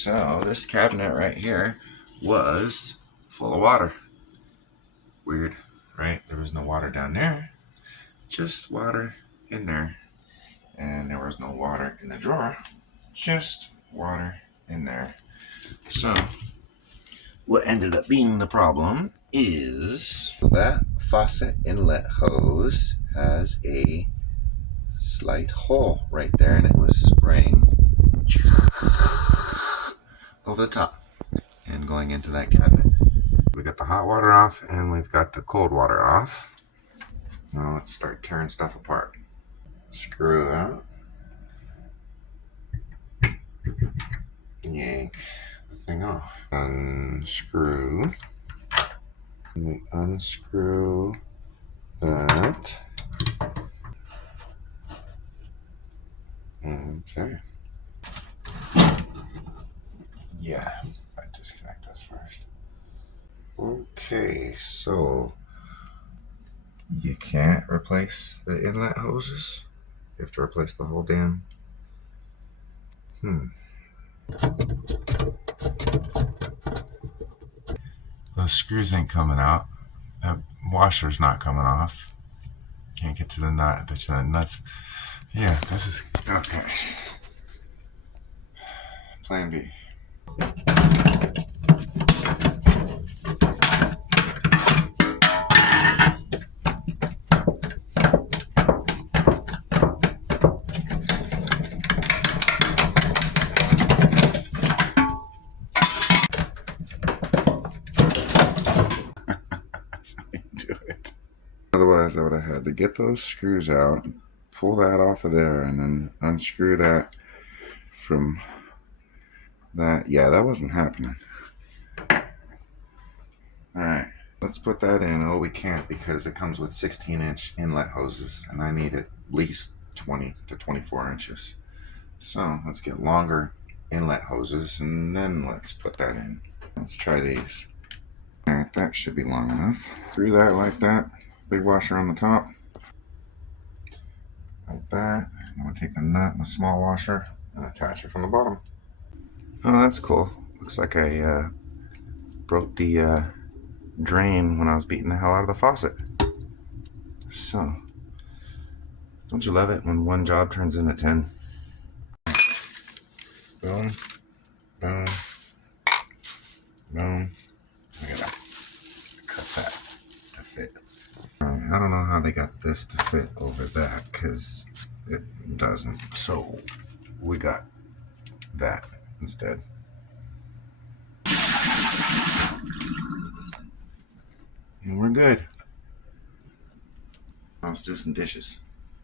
So this cabinet right here was full of water. Weird, right? There was no water down there, just water in there. And there was no water in the drawer, just water in there. So what ended up being the problem is that faucet inlet hose has a slight hole right there, and it was spraying over the top and going into that cabinet. We got the hot water off and we've got the cold water off. Now let's start tearing stuff apart. Screw out. Yank the thing off. Unscrew. And we unscrew that. Okay. Yeah, I disconnect this first. Okay, so you can't replace the inlet hoses. You have to replace the whole damn. Those screws ain't coming out. That washer's not coming off. Can't get to the nut, to the nuts. Yeah, this is okay. Plan B. That's how you do it. Otherwise, I would have had to get those screws out, pull that off of there, and then unscrew that from that. Yeah, that wasn't happening. Alright, let's put that in. Oh, we can't because it comes with 16-inch inlet hoses, and I need at least 20 to 24 inches. So let's get longer inlet hoses, and then let's put that in. Let's try these. Alright, that should be long enough. Through that like that. Big washer on the top. Like that. I'm going to take the nut and the small washer and attach it from the bottom. Oh, that's cool. Looks like I broke the drain when I was beating the hell out of the faucet. So, don't you love it when one job turns into 10? Boom, boom, boom. I gotta cut that to fit. I don't know how they got this to fit over that because it doesn't. So we got that instead. And we're good. Let's do some dishes.